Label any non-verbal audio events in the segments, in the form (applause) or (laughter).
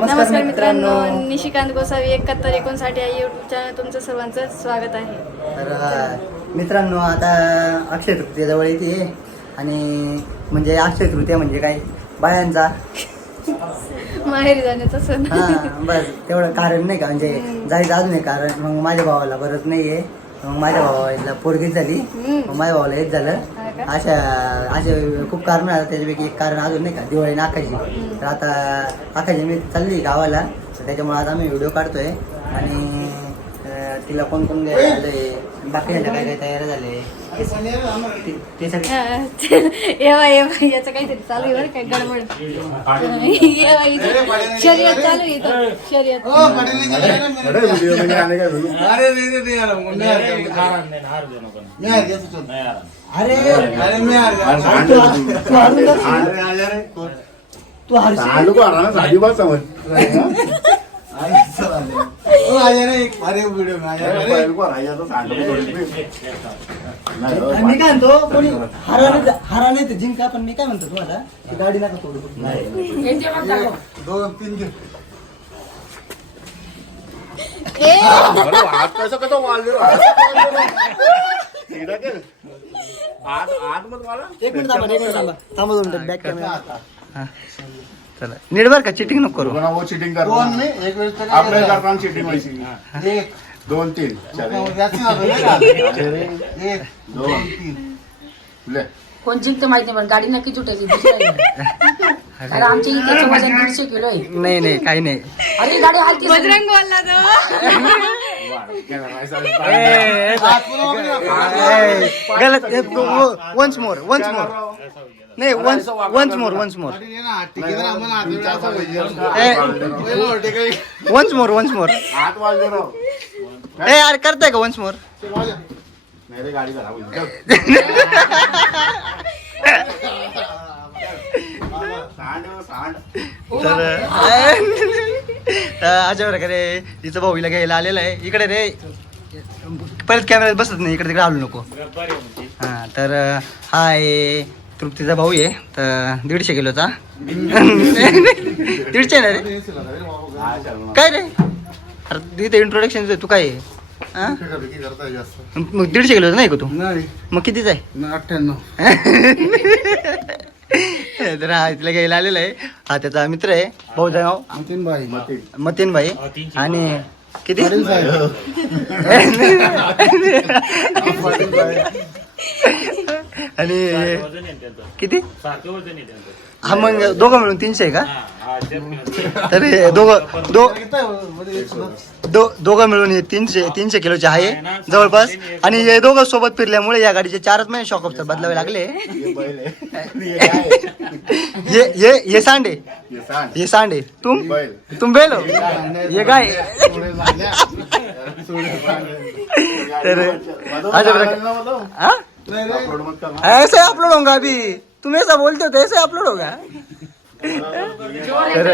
नमस्कार मित्रांनो. निशिकांत गोसावी एकाहत्तर एकोणसाठी या युट्यूब चॅनल तुमचं सर्वांचं स्वागत आहे. तर अ, मित्रांनो आता अक्षय तृतीया जवळ येते. आणि म्हणजे अक्षय तृतीया म्हणजे काय? बायांचा. माहेरी जाण्याचा सण. हा बस. तेवढं कारण नाही का? म्हणजे जायचं अजून एक कारण. मग माझ्या भावाला बरंच नाहीये. मग माझ्या भावाला पोरगीच झाली. हम्म. मग माझ्या भावाला हेच झालं. हा. का? अशा असे खूप कारण आहेत त्याच्यापैकी एक कारण अजून नाही का दिवाळी नाकाची तर आता आकाशी मी चालली गावाला तर त्याच्यामुळे आज आम्ही व्हिडिओ काढतोय आणि तिला कोण कोण घ्यायला आलंय बाकी काय काय तयार झाले ते- सगळे याचं काहीतरी चालू आहे बरं काय गडबड येवा इथं शर्यत चालू आहे इथं शर्यत अरे अरे अरे मी. तू हरून जाशील. अरे. तू व्हिडिओ मी काय म्हणतो कोणी हरा हरा नाही तर जिंका पण मी काय म्हणतो तुम्हाला ती गाडी नका तोडू दोन तीन घे. ए, एक मिनिट थांबा एक मिनिट थांबा. थांबा दोन मिनिट बॅक कॅमेरा चला. नीट बरं का चिटिंग नको करू. दोन चिटिंग कर मी एक वेळेस तर आपल्या काय करताना चिटिंग व्हायची. एक. दोन तीन. मग जास्ती झालं नाही का? एक दोन तीन. ले. कोण जिंकतं माहिती नाही पण गाडी नक्की दुसऱ्या कारण आमच्या इथे वजन दीडशे किलो आहे. नाही नाही काही नाही. अरे गाडी हलकी सगळी. बजरंग बोलला तो. गलत वन्स मोर वन्स मोर नाही once once more once more. Once more once more ए यार करताय का वन्स मोर गाडी (laughs) (laughs) खराब होईल सांड सांड तर तर अशा प्रकारे तिचं भाऊला घ्यायला आलेलं आहे. इकडे रे. परत कॅमेऱ्यात बसत नाही इकडे तिकडे आलो नको. हा तर हा आहे तृप्तीचा भाऊ आहे. तर दीडशे किलोचा. दीडशे ना रे. काय रे? अरे तिथे इंट्रोडक्शन तू काय आहे? हा? मग दीडशे किलोचा नाही का तू? नाही. मग कितीच आहे? अठ्ठ्याण्णव. (laughs) तर हा तिला घ्यायला आलेला आहे. हा त्याचा मित्र आहे. भाऊचा नाव? नितीन भाई मतीन भाई आणि किती? (laughs) (laughs) (laughs) आणि किती? हा मग दोघं मिळून तीनशे आहे का? (laughs) तर हे दोघं दो दोघं मिळून हे तीनशे तीनशे किलोचे आहे. जवळपास. आणि हे दोघं सोबत फिरल्यामुळे या गाडीचे चारच महिने शॉकअप बदलावे लागले. हे. हे काय? ये ये ये सांडे. हे सांड. ये सांडे. तुम बैल. तुम बेलो ये झाल्या. तर अशा प्रकार-. हाँ? अपलोड मत कर. ना. ऐसे अपलोड होगा अभी तुम ऐसा बोलते हो तो ऐसे अपलोड होगा तर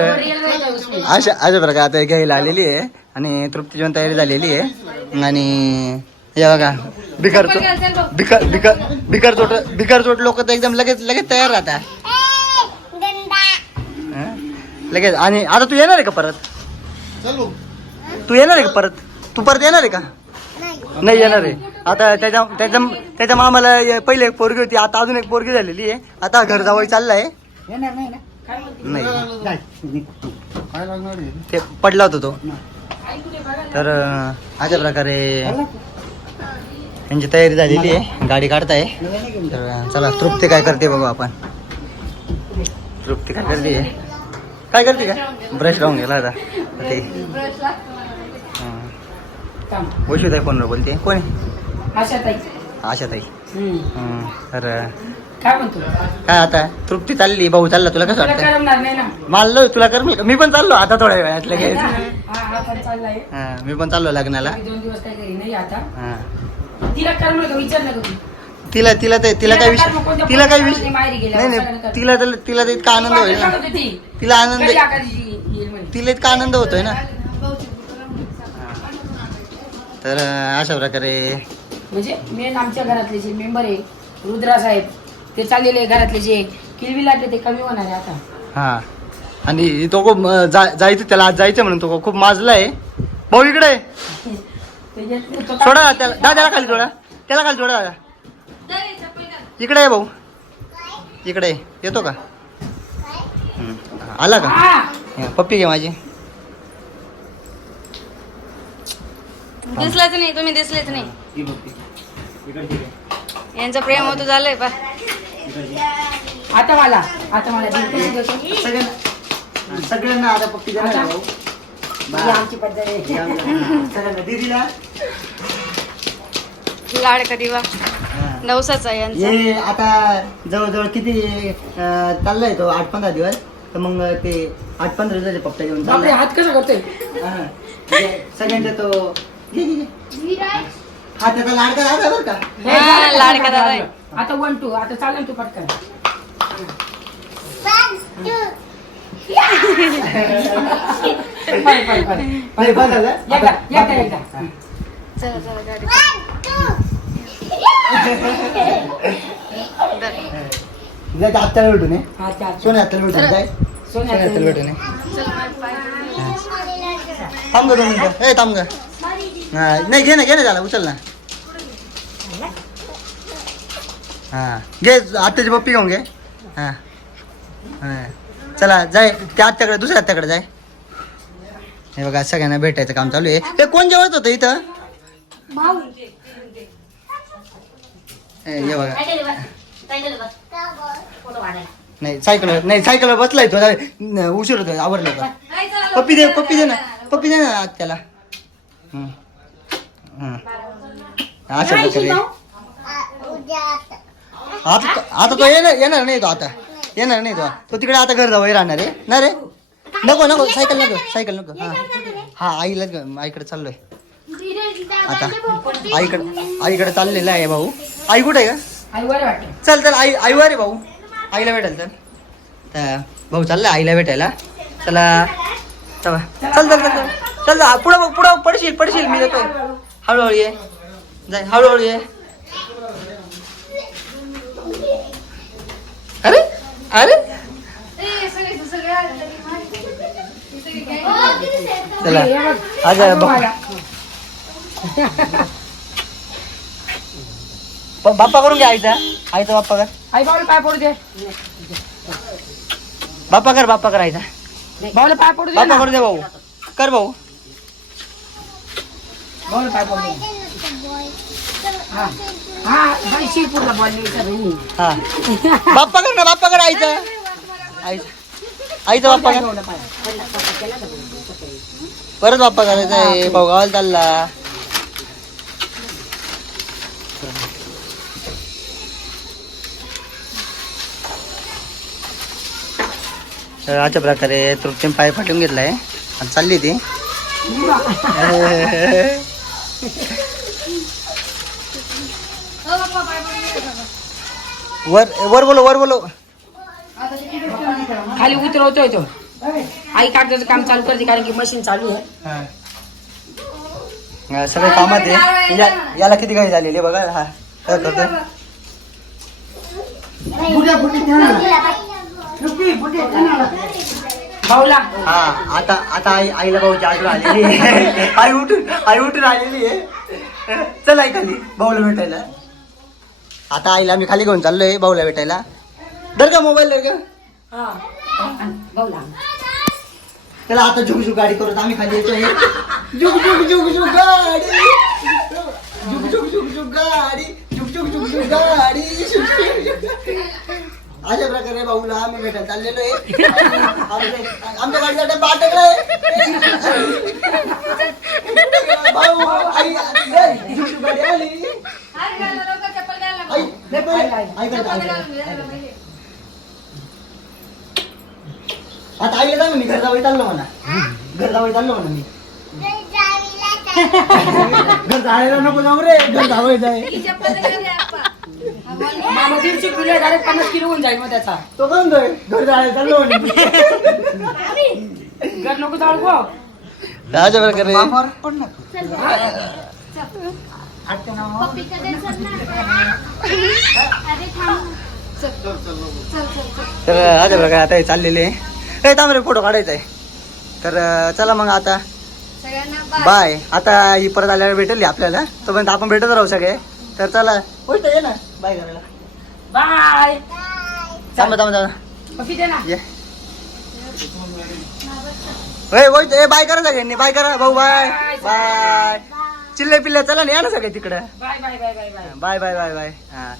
अशा अशा प्रकारे आता घ्यायला आलेली आहे आणि तृप्ती जेवण तयारी झालेली आहे. आणि या बघा बिकार बिकार बिकार बिकार चोट बिकार चोट लोक तर एकदम लगेच लगेच तयार राहतात हं? लगेच. आणि आता तू येणार आहे का परत. तू येणार आहे का परत? तू परत येणार आहे का? नाही. येणार आहे. आता त्याच्या त्याच्या त्याच्या मामाला पहिले एक पोरगी होती आता अजून एक पोरगी झालेली आहे. आता घर जावं चाललाय. नाही काय लागणार आहे? ते पडला होता तो. तर अशा प्रकारे यांची तयारी झालेली आहे. गाडी काढताय. तर चला तृप्ती काय करते बघू आपण. तृप्ती काय करते? काय करते का? ब्रश लावून गेला आता. ते वैशू ताई फोनवर बोलते. कोणी अशा ताई आशा ताई हम्म. तर अं, काय म्हणतो? काय आता? तृप्ती चालली भाऊ चालला तुला कसं तुला वाटतं करमणार नाही ना. मानलो तुला कर मी पण चाललो आता थोड्या वेळात लगेच. हा हा चाललाय. हा, मी पण चाललो लग्नाला. मी दोन दिवस काही घरी नाही आता. हा. तिला करमलं का विचार नका तू? तिला तिला ते तिला काय विषय तिला काय विषय नाही नाही. तिला तर तिला तर इतका आनंद होईल ना. सांगत होती. तिला आनंद कधी आकाशी येईल म्हणे. तिला इतका आनंद होतोय ना. तर अशा प्रकारे. म्हणजे मेन आमच्या घरातले जे मेंबर आहे रुद्रा साहेब ते चाललेले घरातले जे किलवी लागले ते कमी होणार आहे आता. हा. आणि तो खूप अं, जा- जायचं त्याला आज जायचं म्हणून तो खूप माजलाय भाऊ इकडे आहे. सोडा ना त्याला दा त्याला खाली सोडा त्याला खाली सोडा दादा. इकडे आहे भाऊ. इकडे आहे. येतो का? हम्म. आला का? हा, पप्पी घे माझी. दिसलाच नाही तुम्ही दिसलेच नाही. ही यांचं प्रेम होतं झालंय पा आता मला आता मला? सगळ्यांना सगळ्यांना आता भाऊ. ही आमची पद्धत आहे. सगळ्यांना दीदीला. लाड कधी वा. नवसाचा हे आता जवळजवळ किती चाललाय तो? आठ पंधरा दिवस. तर मग ते आठ पंधरा दिवसाचे पप्पा घेऊन हात कसा करतोय? हा. म्हणजे सगळ्यांचा तो घे, घे, घे. हा त्याचा लाडका दादा बरं का हे हा, झालं, लाडका दादा झालं. आता वन टू आता चालेल तू पटकन पाय, पाय, पाय. नाही, बस झालं. एकदा एकदा एकदा चला चला गाडी भेटून ये. हा भेटून जाय सोन्या सोन्या आत्याला भेटून ये. थांब ग दोन मिनिटं ए थांब ग हा नाही घे ना घे ना त्याला उचल ना. हा घे आत्याची पप्पी घेऊन घे. हा हा. चला जाय त्या आत्याकडे दुसऱ्या आत्याकडे जाय. हे बघा सगळ्यांना भेटायचं काम चालू आहे. हे कोण जेवत होतं इथं? हे बघा. नाही सायकल नाही सायकलवर बसलाय तो. न- उशीर होतो आवरलं का पप्पी दे पप्पी दे ना पप्पी दे ना आज त्याला हम्म. अशा प्रकारे आता तो- आता तो येणार येणार नाही तो आता येणार नाही तो तो तिकडे आता घर जावं राहणार आहे ना रे नको नको सायकल नको सायकल नको हा हा आईला घेऊन आईकडे चाललोय आता आईकडे आईकडे चाललेला आहे भाऊ आई कुठे आहे का चल चल आई आई वर आहे भाऊ आईला भेटायला चल तर भाऊ चाललाय आईला भेटायला चला चला चल चल चल चल पुढं बघ पुढं पडशील पडशील मी येतो हळूहळू जाय हळूहळू ये अरे अरे चला आज बाप्पा करून घ्या आईचा आईचा बाप्पा कर आई बाबा पाय पडू दे बाप्पा कर बाप्पा कर आईचा बाबा पाय पडू दे बाप्पा. करू दे भाऊ कर भाऊ बाबाला पाय पडू दे हा हा हा शिरपूरला बोलली हा. बाप्पा कर ना बाप्पा कर आईचा. आईचा आईचा बाप्पा कर परत बाप्पा करायचा आहे. भाऊ गावाला चालला. तर अशा प्रकारे तृप्तीने पाय फाटून घेतलाय. आणि चालली ती. (laughs) (laughs) वर वर बोलो वर बोलो खाली उतरवतोय तो. आई कागदाचं काम चालू करते कारण की मशीन चालू आहे. हा, सगळे कामात आहे. या- याला किती काही झालेली आहे बघा हा काय करतोय. भाऊला हा आता आता आई आईला भाऊ जागरण आलेली आहे. (laughs) आई उठून आई उठून आलेली आहे. चल आई खाली भाऊला भेटायला. आता आईला मी खाली घेऊन चाललोय भाऊला भेटायला. धर का मोबाईल धर का हा. भाऊला. त्याला आता झुक झुक गाडी करत आम्ही खाली येतोय. झुक झुक झुक झुक गाडी. झुक झुक झुक झुक गाडी. झुक झुक झुक झुक गाडी. अशा प्रकारे भाऊला आम्ही भेटायला चाललेलो आहे. आमच्या आमच्या गाडीचा डब्बा अटकलाय भाऊ आई आई, झुक झुक गाडी आली आई नाही पहिले ऐका ऐका आता आईला सांग मी घर जावं चाललो म्हणा. घर जावं चाललो म्हणा मी. घर जायला नको जाऊ रे घर जावं जाय. मामा दीडशे किलो डायरेक्ट पन्नास किलो होऊन जाईल मग त्याचा. तो घर मी. घर नको तर अशा प्रकारे आता हे चाललेले. हे तांबरे फोटो काढायचा आहे. तर अं, चला मग आता. सगळ्यांना बाय बाय आता ही परत आल्यावर भेटेल आपल्याला. तोपर्यंत आपण भेटत राहू सगळे. तर चला. गोष्ट ये ना बाय करायला बाय. थांबा थांबा थांबा. पप्पी दे ना. ये. गोष्ट ए बाय करा सगळ्यांनी बाय करा. भाऊ बाय. बाय चिल्ले पिल्ले चला ना या ना सगळे तिकडं. Bye bye bye bye bye. Bye bye bye bye. हा.